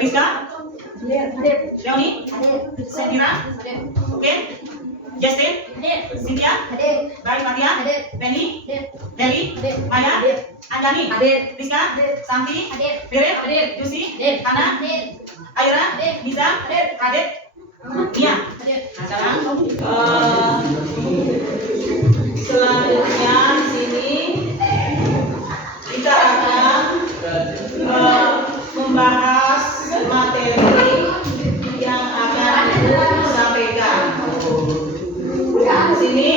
Rizka? Leoni? Sandira? Oke? Justin? Cynthia? Baik, Fatia? Penny? Dewi? Maya? Andani? Rizka? Santi? Birin? Yusi? Hana? Ayura? Niza? Radit? Iya. Nah, sekarang selanjutnya di sini kita akan membahas materi yang akan disampaikan. Di sini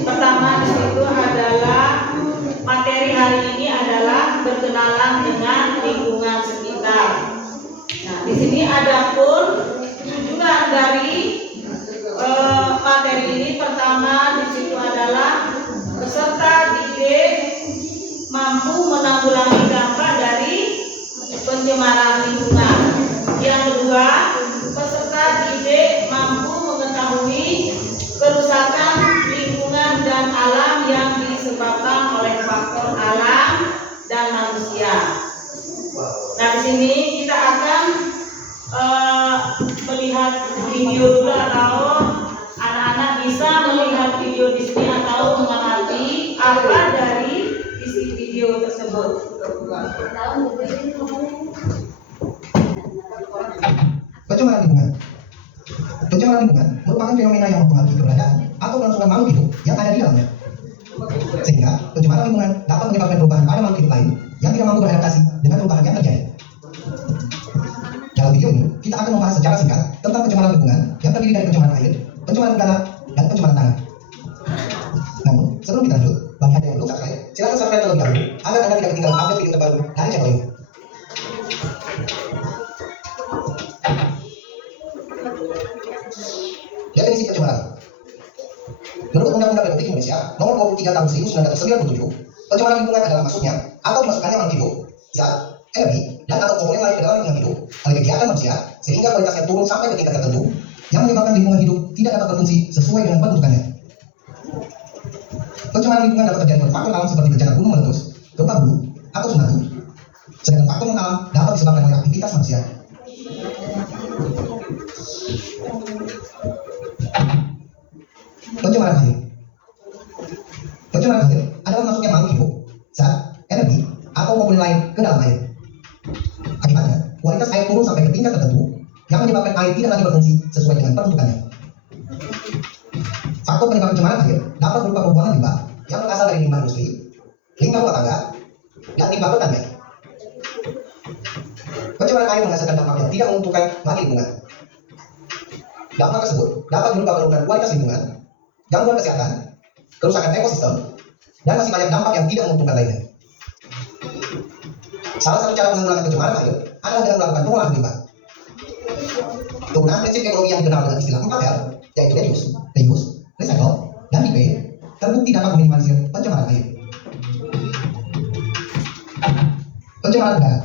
pertama di situ adalah materi hari ini adalah berkenalan dengan lingkungan sekitar. Nah, di sini adapun tujuan dari materi ini pertama di situ adalah peserta didik mampu menanggulangi dampak dari pencemaran lingkungan. Yang kedua, peserta didik mampu mengetahui kerusakan lingkungan dan alam yang disebabkan oleh faktor alam dan manusia. Nah, di sini kita akan melihat video dulu, atau anak-anak bisa melihat video di sini atau mengamati apa dari isi video tersebut. Pencemaran lingkungan. Pencemaran lingkungan merupakan fenomena yang mempengaruhi keberadaan atau kelangsungan makhluk hidup yang ada di dalamnya. Sehingga pencemaran lingkungan dapat menyebabkan perubahan pada makhluk hidup lain yang tidak mampu beradaptasi dengan perubahan yang terjadi. Dalam video ini, kita akan membahas secara singkat tentang pencemaran lingkungan yang terdiri dari pencemaran air, pencemaran udara, dan pencemaran tanah. Namun, sebelum kita lanjut, bagi Anda yang belum subscribe, silakan subscribe terlebih dahulu agar Anda tidak ketinggalan update video terbaru dari channel ini. Definisi pencemaran. Menurut Undang-Undang Republik Indonesia Nomor 23 Tahun 1997, pencemaran lingkungan adalah masuknya atau dimasukkannya makhluk hidup, zat, energi, dan atau komponen lain ke dalam lingkungan hidup oleh kegiatan manusia sehingga kualitasnya turun sampai ke tingkat tertentu yang menyebabkan lingkungan hidup tidak dapat berfungsi sesuai dengan peruntukannya. Pencemaran lingkungan dapat terjadi oleh faktor alam seperti bencana gunung meletus, gempa bumi, atau tsunami. Sedangkan faktor non alam dapat disebabkan oleh aktivitas manusia. Pencemaran air. Pencemaran air adalah masuknya makhluk hidup, zat, energi, atau komponen lain ke dalam air. Akibatnya, kualitas air turun sampai ke tingkat tertentu yang menyebabkan air tidak lagi berfungsi sesuai dengan peruntukannya. Faktor penyebab pencemaran air dapat berupa pembuangan limbah yang berasal dari limbah industri, limbah rumah tangga, dan limbah pertanian. Pencemaran air menghasilkan dampak yang tidak menguntungkan bagi lingkungan. Dampak tersebut dapat berupa penurunan kualitas lingkungan, gangguan kesehatan, kerusakan ekosistem, dan masih banyak dampak yang tidak menguntungkan lainnya. Salah satu cara penanggulangan pencemaran air adalah dengan melakukan pengolahan limbah. Penggunaan prinsip ekologi yang dikenal dengan istilah 4R, yaitu reuse, recycle, dan repair, terbukti dapat meminimalisir pencemaran air. Pencemaran udara.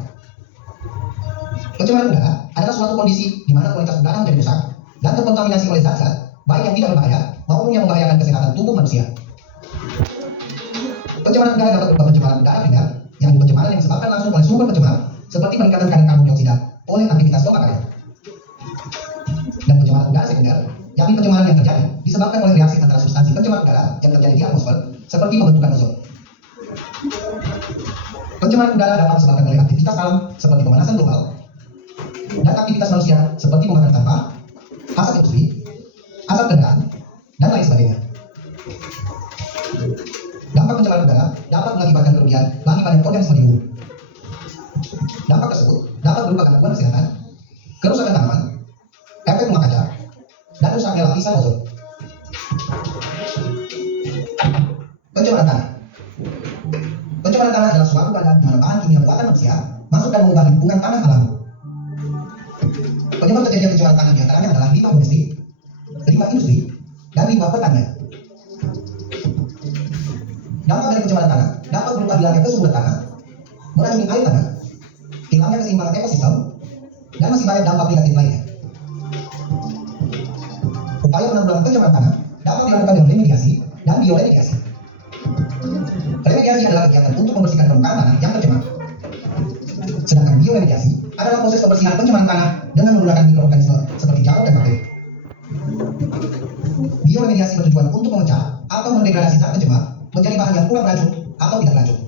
Pencemaran udara adalah suatu kondisi di mana kualitas udara menjadi rusak dan terkontaminasi oleh zat-zat baik yang tidak berbahaya maupun yang membahayakan kesehatan tubuh manusia. Pencemaran udara dapat berupa pencemaran udara primer, yang pencemaran yang disebabkan langsung oleh sumber pencemar seperti peningkatan kadar karbon dioksida oleh aktivitas pompa karya. Dan pencemaran udara sekunder, yakni pencemaran yang terjadi disebabkan oleh reaksi antara substansi pencemar udara yang terjadi di atmosfer seperti pembentukan ozon. Pencemaran udara dapat disebabkan oleh aktivitas alam seperti pemanasan global dan aktivitas manusia seperti pembakaran sampah, asap industri, asap kendaraan, dan lain sebagainya. Dampak pencemaran udara dapat mengakibatkan kerugian bagi badan organisme di bumi. Dampak tersebut dapat berupa gangguan kesehatan, kerusakan tanaman, efek rumah kaca, dan rusaknya lapisan ozon. Pencemaran tanah. Pencemaran tanah adalah suatu keadaan di mana bahan kimia buatan manusia masuk dan mengubah lingkungan tanah alami. Penyebab terjadinya pencemaran tanah diantaranya adalah limbah domestik, limbah industri, dan limbah pertanian. Dampak dari pencemaran tanah dapat berupa hilangnya kesuburan tanah, meracuni air tanah, hilangnya keseimbangan ekosistem, dan masih banyak dampak negatif lainnya. Upaya penanggulangan pencemaran tanah dapat dilakukan dengan remediasi dan bioremediasi. Remediasi adalah kegiatan digunakan untuk membersihkan permukaan tanah yang tercemar. Sedangkan bioremediasi adalah proses pembersihan pencemaran tanah dengan menggunakan mikroorganisme seperti jamur dan bakteri. Bioremediasi bertujuan untuk memecah atau mendegradasi zat pencemar menjadi bahan yang kurang beracun atau tidak beracun.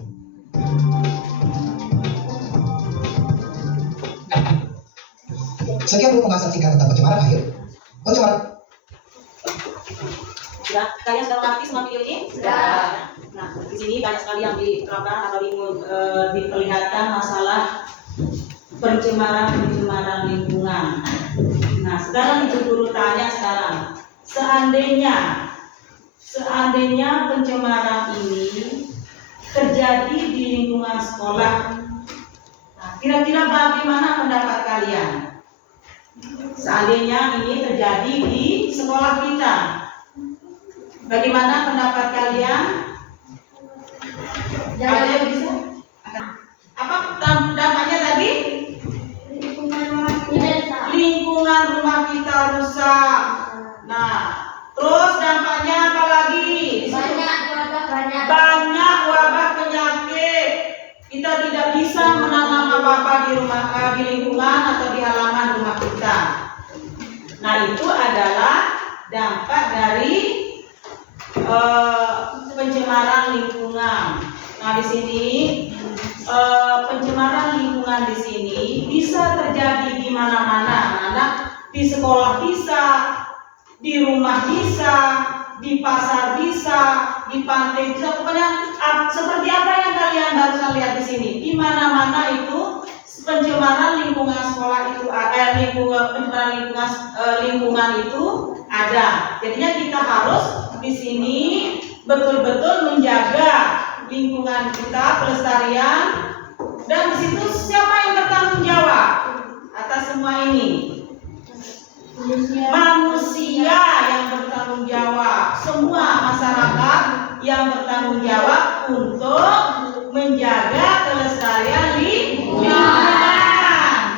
Sekian dulu pembahasan singkat tentang pencemaran air. Pencemaran. Sudah, kalian sudah mengerti semua video ini? Sudah. Nah, di sini banyak sekali yang diterapkan atau diperlihatkan masalah pencemaran lingkungan. Nah, sekarang itu urutannya sekarang. Seandainya pencemaran ini terjadi di lingkungan sekolah. Nah, kira-kira bagaimana pendapat kalian? Seandainya ini terjadi di sekolah kita, bagaimana pendapat kalian? Ada yang bisa? Apa dampaknya tadi? Lingkungan rumah kita rusak. Nah, terus dampaknya apa lagi? Banyak wabah penyakit. Kita tidak bisa menanam apa-apa di lingkungan atau di halaman rumah kita. Nah, itu adalah dampak dari pencemaran lingkungan. Nah, di sini pencemaran lingkungan di sini bisa terjadi di mana-mana. Anak di sekolah bisa, di rumah bisa, di pasar bisa, di pantai bisa. Pokoknya seperti apa yang kalian barusan lihat di sini. Di mana-mana itu pencemaran lingkungan sekolah itu ada, lingkungan itu ada. Jadinya kita harus di sini betul-betul menjaga lingkungan kita, pelestarian, dan di situ siapa yang bertanggung jawab atas semua ini? Manusia yang bertanggung jawab, semua masyarakat yang bertanggung jawab untuk menjaga kelestarian lingkungan.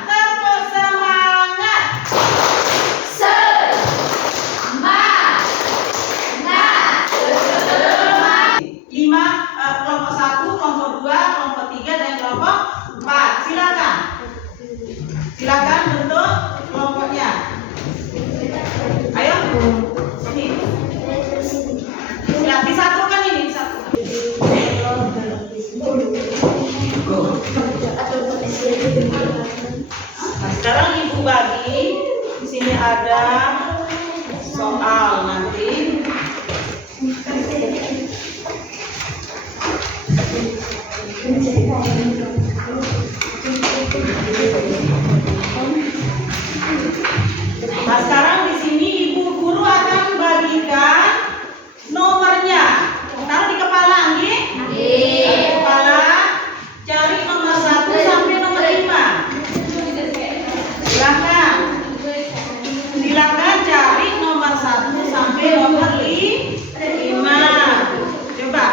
Tepuk semangat. Kelompok 1, kelompok 2, kelompok 3, dan kelompok 4. Silakan bentuk kelompoknya. Ayo, sini. Ya, disatukan ini, disatukan. Nah, sekarang Ibu bagi di sini ada soal nanti. Nah, sekarang di sini Ibu guru akan bagikan nomornya. Taruh di kepala, nggih? Nggih. Kepala, cari nomor 1 sampai nomor 5. Silakan cari nomor 1 sampai nomor 5. Coba.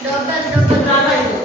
Double berapa itu?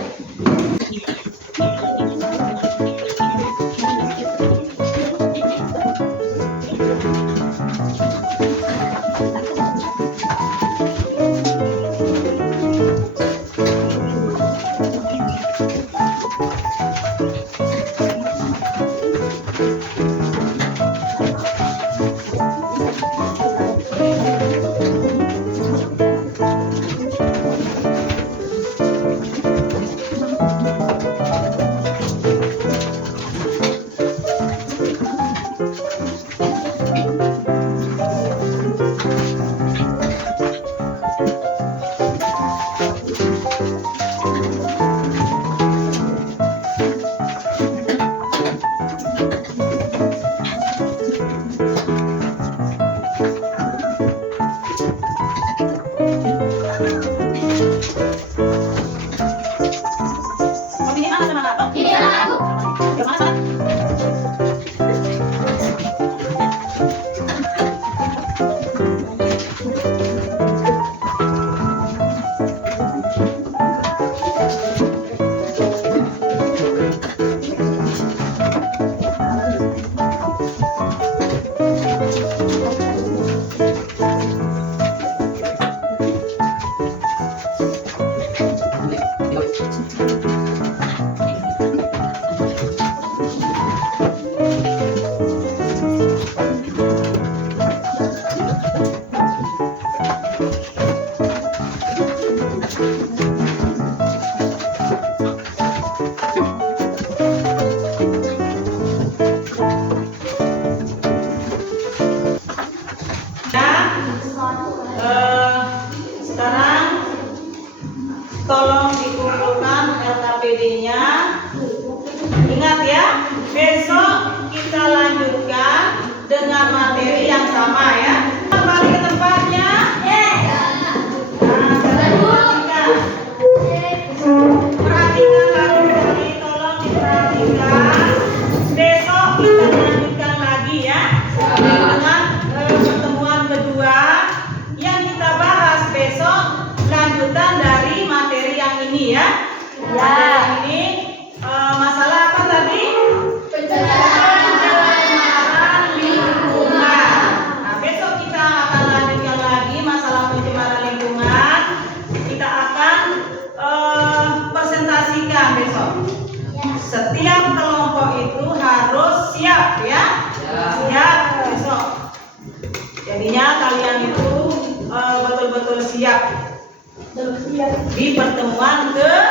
di pertemuan kedua.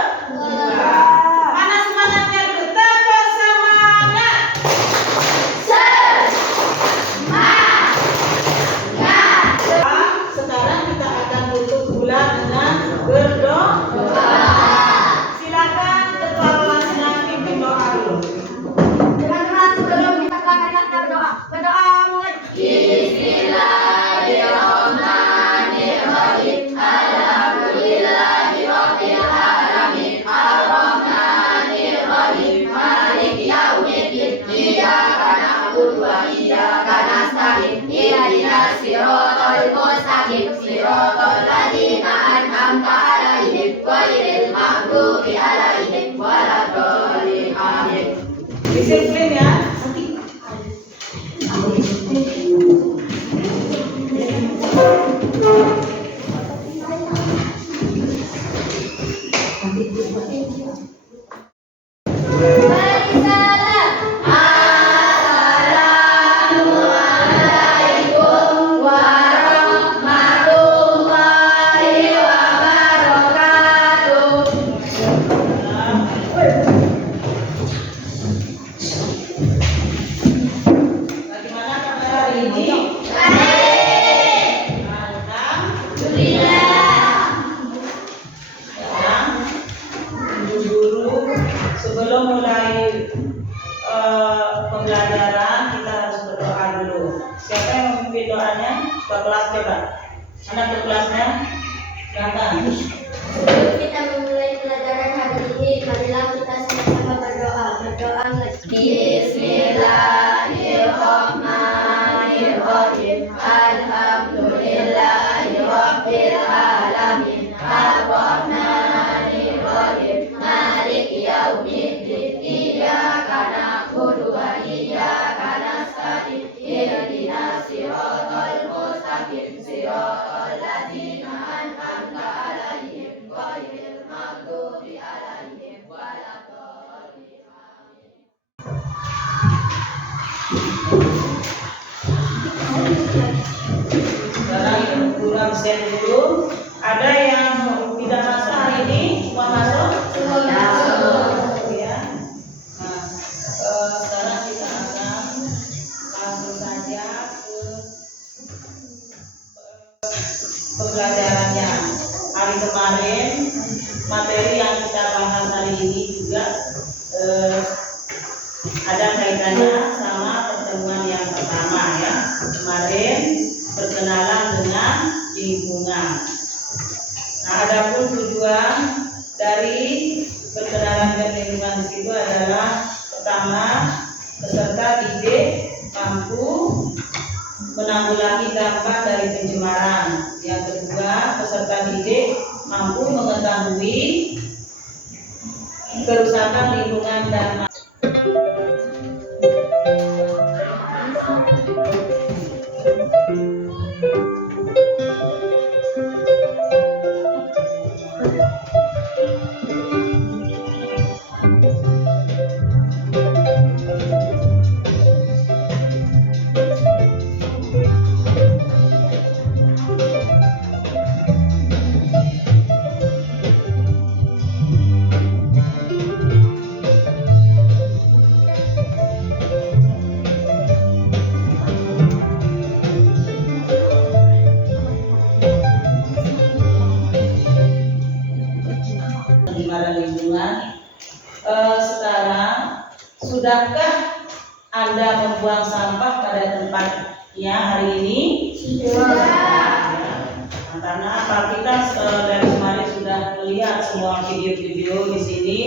Mana semangatnya dulu? Tepuk semangat. Sekarang kita akan tutup bulan dengan berdoa. Silakan ketua kelasnya pimpin doa dulu. Teman-teman, sebelum kita melakukan berdoa, berdoa mulai. Bismillahirrahmanirrahim. Alhamdulillahirabbil alamin. Arrahmanirrahim. Maliki yaumiddin. Iyyaka na'budu wa iyyaka nasta'in. Ihdinas siratal mustaqim. Siratal ladzina an'amta 'alaihim ghairil maghdubi 'alaihim waladdallin. Amin. Disiplin ya. Assalamualaikum warahmatullahi wabarakatuh. Bagaimana kabar hari ini? Alhamdulillah. Sekarang Ibu Guru, sebelum mulai pembelajaran kita harus berdoa dulu. Siapa yang memimpin doanya? Ke kelas coba. Anak ke kelasnya? Silakan. Sebelum kita memulai pelajaran hari ini, marilah kita sama-sama berdoa. Berdoa Bismillahirrahmanirrahim. Alhamdulillahirabbil alamin. Arrahmanirrahim. Maliki yaumiddin. Iyyaka na'budu wa iyyaka nasta'in. Ihdinas siratal mustaqim. Siratal ladzina an'amta 'alaihim ghairil maghdubi 'alaihim waladdallin. Sekarang Ibu Guru absen dulu. Ada yang tidak masuk hari ini? Semua masuk? Semua masuk. Ya. Nah, sekarang kita akan langsung saja ke pembelajarannya. Hari kemarin materi yang kita bahas hari ini juga ada kaitannya sama pertemuan yang pertama ya. Kemarin berkenalan dengan lingkungan. Nah, adapun tujuan dari berkenalan dengan lingkungan di situ adalah pertama, peserta didik mampu menanggulangi dampak dari pencemaran. Yang kedua, peserta didik mampu mengetahui kerusakan lingkungan dan pencemaran lingkungan. Sekarang sudahkah Anda membuang sampah pada tempatnya hari ini? Sudah. Ya. Nah, karena apa, kita dari kemarin sudah melihat semua video-video di sini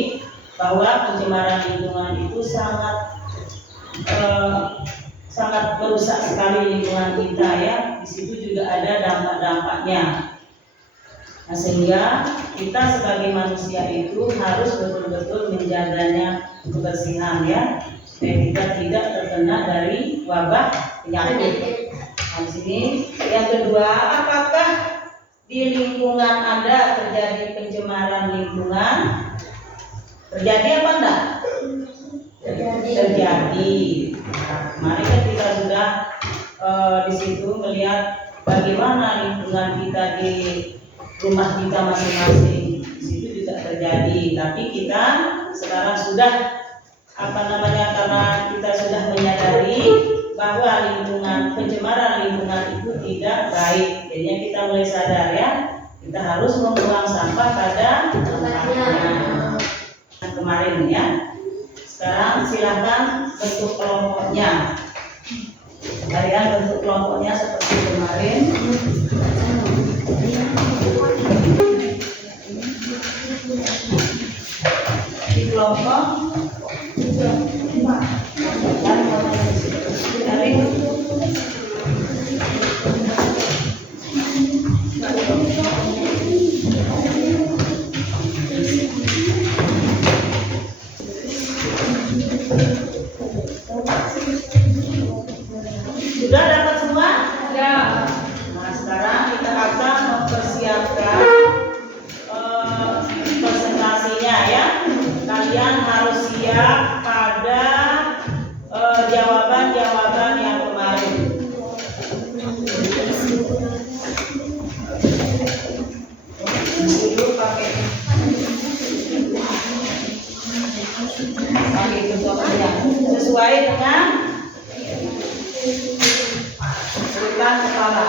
bahwa pencemaran lingkungan itu sangat merusak sekali lingkungan kita ya. Di situ juga ada dampak-dampaknya. Nah, sehingga kita sebagai manusia itu harus betul-betul menjaganya kebersihan ya, supaya kita tidak terkena dari wabah penyakit. Nah, di sini yang kedua, apakah di lingkungan Anda terjadi pencemaran lingkungan? Terjadi apa enggak? Terjadi. Nah, kemarin kan kita sudah di situ melihat bagaimana lingkungan kita di rumah kita masing-masing. Di situ juga terjadi. Tapi kita sekarang sudah karena kita sudah menyadari bahwa pencemaran lingkungan itu tidak baik. Jadinya kita mulai sadar ya, kita harus membuang sampah pada tempatnya. Kemarin ya. Sekarang silahkan bentuk kelompoknya. Kalian bentuk kelompoknya seperti kemarin. Di kelompok sudah dapat semua? Ya. Nah, sekarang kita akan mempersiapkan presentasinya ya. Kalian harus siap pada jawaban-jawaban yang kemarin. Dulu pakai contohnya sesuai dengan urutan kepala.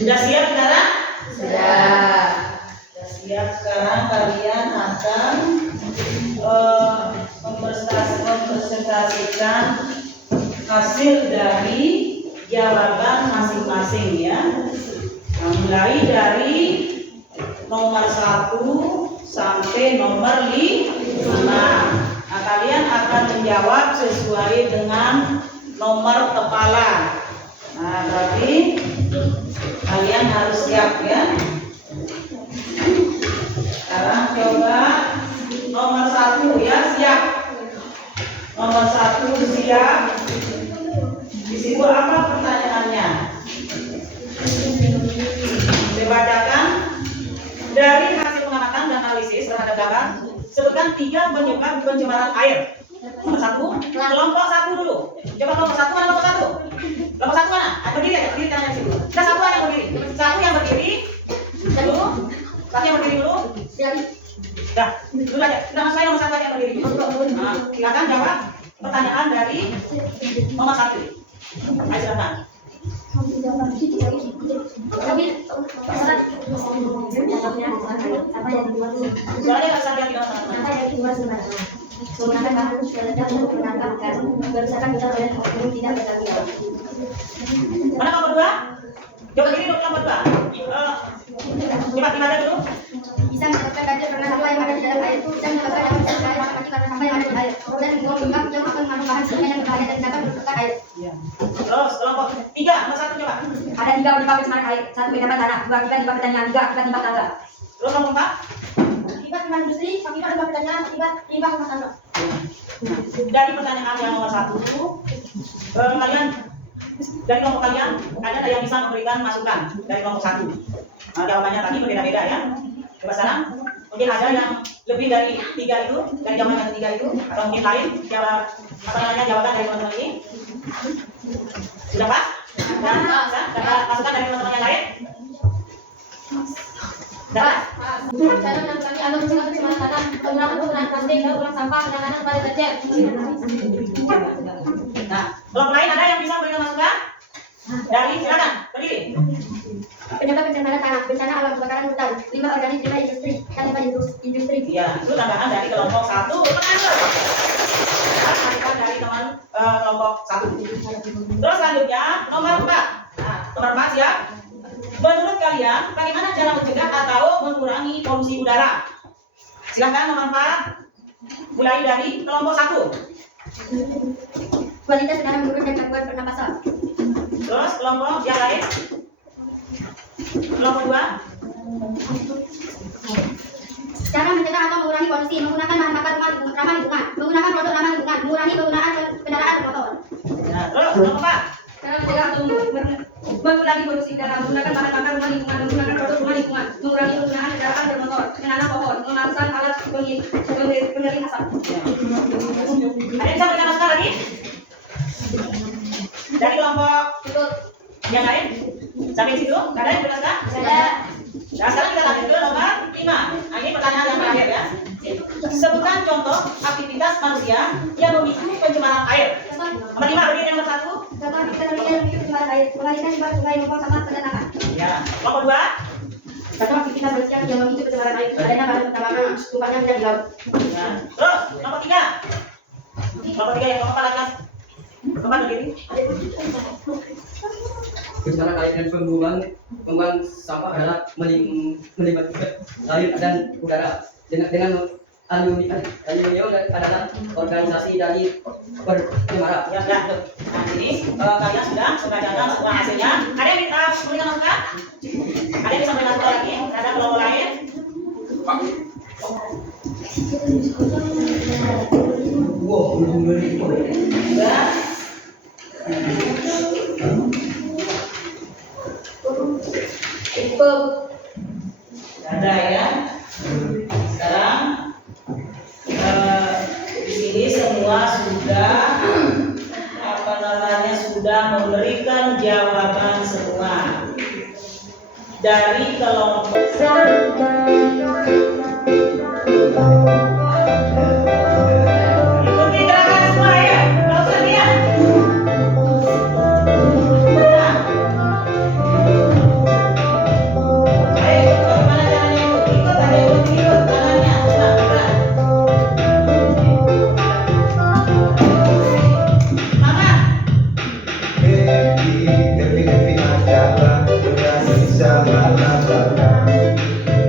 Sudah siap sekarang? Sudah. Sudah siap sekarang kalian akan mempresentasikan hasil dari jawaban masing-masing ya. Nah, mulai dari nomor 1 sampai nomor 5. Nah, kalian akan menjawab sesuai dengan nomor kepala. Nah, berarti kalian harus siap ya. Sekarang coba nomor 1 ya, siap. Nomor 1 siap. Di situ apa pertanyaannya? Saya bacakan. Dari hasil pengamatan dan analisis terhadap gambar, sebutkan 3 penyebab pencemaran air. Nomor 1, kelompok 1 dulu. Coba kelompok 1 mana kelompok 1? Kelompok 1 mana? Berdiri aja, berdiri tangan di situ. Kita satu yang berdiri. Satu yang berdiri. Dulu. Satu yang berdiri dulu. Dah, dulu aja. Sudah selesai nomor 1 aja yang berdiri. Nah, silakan jawab pertanyaan dari nomor 1. Ayo silakan. Soalnya nggak sampai lagi nomor 1. Menggunakan bahan sudah menangkap gas, berdasarkan kita oleh oknum tidak bertanggung jawab. Mana nomor 2? Coba berdiri dulu nomor 2. Coba gimana dulu? Bisa menyebabkan banjir karena sampah yang ada di dalam air. Bisa menyebabkan dampak dari air mati karena sampah yang ada di air. Dan mengubah yang akan mengandung bahan kimia yang berbahaya dan dapat merusakkan air. Terus kelompok 3, nomor 1 coba. Ada 3 penyebab pencemaran air. 1 penyebab tanah, 2 akibat limbah pertanian, 3 akibat limbah tangga. Terus nomor 4. Akibat limbah industri, akibat limbah pertanian, akibat limbah rumah tangga. Dari pertanyaan yang nomor 1 itu, kalian dari kelompok kalian ada yang bisa memberikan masukan dari kelompok 1. Nah, jawabannya tadi berbeda-beda ya. Coba sekarang mungkin ada yang lebih dari 3 itu, dari jawaban yang 3 itu, atau mungkin lain jawaban jawaban dari teman-teman ini. Sudah pas? Dapat masukan dari teman-teman yang lain? Dapat? Cara menanggulangi atau mencegah pencemaran tanah, penggunaan plastik, daur ulang sampah, penanganan pada banjir. Nah, kelompok lain ada yang bisa memberikan masukan? Dari silakan, berdiri. Penyebab pencemaran tanah, bencana alam, kebakaran hutan, limbah organik, limbah industri, dan limbah industri. Ya, itu tambahan dari kelompok 1. Masukan dari teman kelompok 1. Terus selanjutnya nomor 4. Nah, nomor 4 ya. Menurut kalian, bagaimana cara mencegah atau mengurangi polusi udara? Silakan nomor 4. Mulai dari kelompok 1. Kualitas udara menurun dan gangguan pernapasan. Terus kelompok yang lain. Kelompok 2. Cara mencegah atau mengurangi polusi menggunakan bahan bakar ramah lingkungan, menggunakan produk ramah lingkungan, mengurangi penggunaan kendaraan bermotor. Nah, terus apa? Cara mencegah atau mengurangi polusi udara menggunakan bahan bakar ramah lingkungan, menggunakan produk ramah lingkungan, mengurangi penggunaan kendaraan bermotor, menanam pohon, memasang alat pengering asap. Ada yang bisa berikan masukan lagi? Dari kelompok Tutup. yang lain? Sampai situ? Nggak ada yang berikan? Saya. Nah, sekarang kita lanjut ke nomor 5. Nah, ini pertanyaan yang terakhir ya. Sebutkan contoh aktivitas manusia yang memicu pencemaran air. Nomor 5, berdiri yang nomor 1. Contoh aktivitas manusia yang memicu pencemaran air, mengalirkan limbah sungai membuang sampah peternakan. Ya. Nomor 2. Contoh aktivitas manusia yang memicu pencemaran air, adanya bahan pertambangan, tumpahnya minyak di laut. Nah, terus nomor 3. Nomor 3 yang keempat adalah keempat berdiri. Bencana air dan pembuangan sampah adalah melibatkan air dan udara dengan aluminium adalah organisasi dari pencemar. Ya, ya. Nah, ini kalian sudah membacakan semua hasilnya. Ada yang bisa memberikan masukan? Ada yang bisa memberikan masukan lagi? Ada kelompok lain? Sudah? Ada ya. Sekarang di sini semua sudah sudah memberikan jawaban semua dari kelompok. Ikuti gerakan semua ya. Nggak usah diam. Ayo, bagaimana caranya ikut? Ada yang ikut tangannya. Nah, gerak. Mama. Devi ajalah, udah bisa melakukan.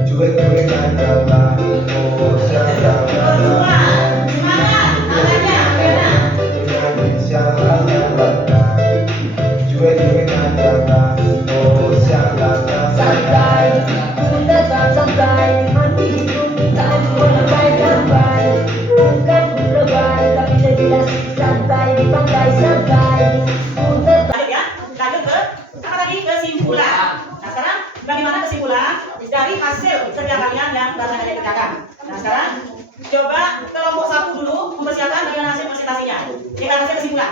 Cuek-cuek ajalah, oh siapa Semua. Semangat. Tangannya. Kena. udah bisa melakukan. Cuek-cuek ajalah, oh siapa Santai, ku tetap santai, hati hidup tak berlebay-lebay. Bukan ku lebay, tapi lebih asik santai di pantai santai. Ku tetap Lanjut ya. Lanjut ke apa tadi? Kesimpulan. Nah, sekarang bagaimana kesimpulan dari hasil kerja kalian yang baru kalian kerjakan? Nah, sekarang coba kelompok 1 dulu mempersiapkan bagaimana hasil presentasinya. Kita hasil kesimpulan.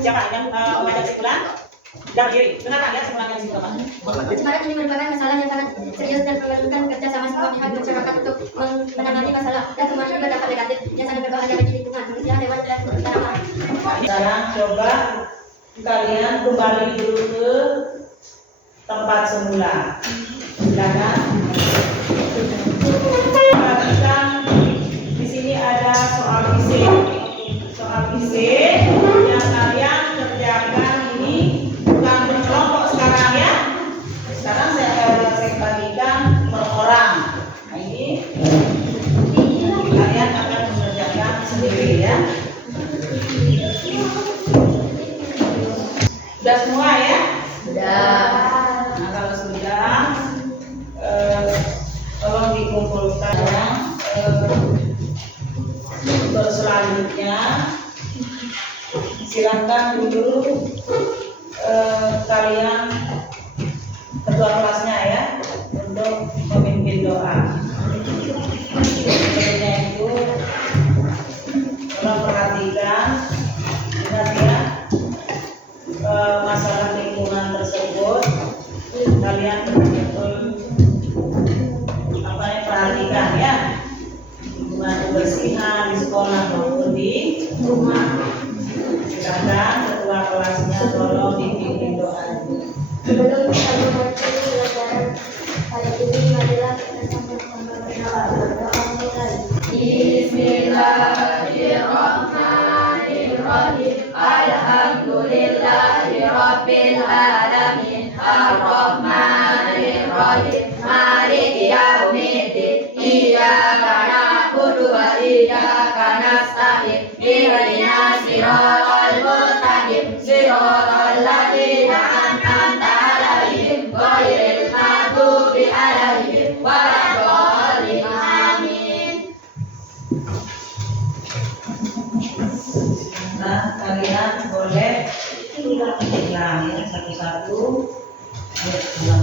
Siapa yang membaca kesimpulan? Dan berdiri. Dengarkan ya kesimpulannya di situ, Pak. Pencemaran ini merupakan masalah yang sangat serius dan memerlukan kerjasama semua pihak masyarakat untuk menangani masalah dan termasuk berdampak negatif yang sangat berbahaya bagi lingkungan, manusia, hewan, dan tanaman. Sekarang coba kalian kembali dulu ke tempat semula. Silakan. Perhatikan di sini ada soal fisik. Soal fisik yang kalian kerjakan ini bukan berkelompok sekarang ya. Sekarang saya bagikan per orang. Nah, ini kalian akan mengerjakan sendiri ya. Sudah semua ya? Sudah. Nah, kalau sudah, tolong dikumpulkan. Untuk selanjutnya, silakan dulu kalian ketua kelasnya ya untuk memimpin doa. Sebelumnya itu, tolong perhatikan, ingat ya. Masalah lingkungan tersebut kalian betul-betul perhatikan ya, lingkungan kebersihan di sekolah maupun di rumah. Silakan ketua kelasnya tolong dipimpin doa. Sebelum kita memulai pelajaran hari ini, marilah kita sama-sama berdoa. Doa mulai. Bismillahirrahmanirrahim. Alhamdulillahirabbil alamin. Arrahmanirrahim. Maliki yaumiddin. Iyyaka na'budu wa iyyaka nasta'in. Ihdinas siratal mustaqim. Siratal ladzina an'amta 'alaihim ghairil maghdubi 'alaihim waladdallin. Nah, ya, satu-satu. Ayo,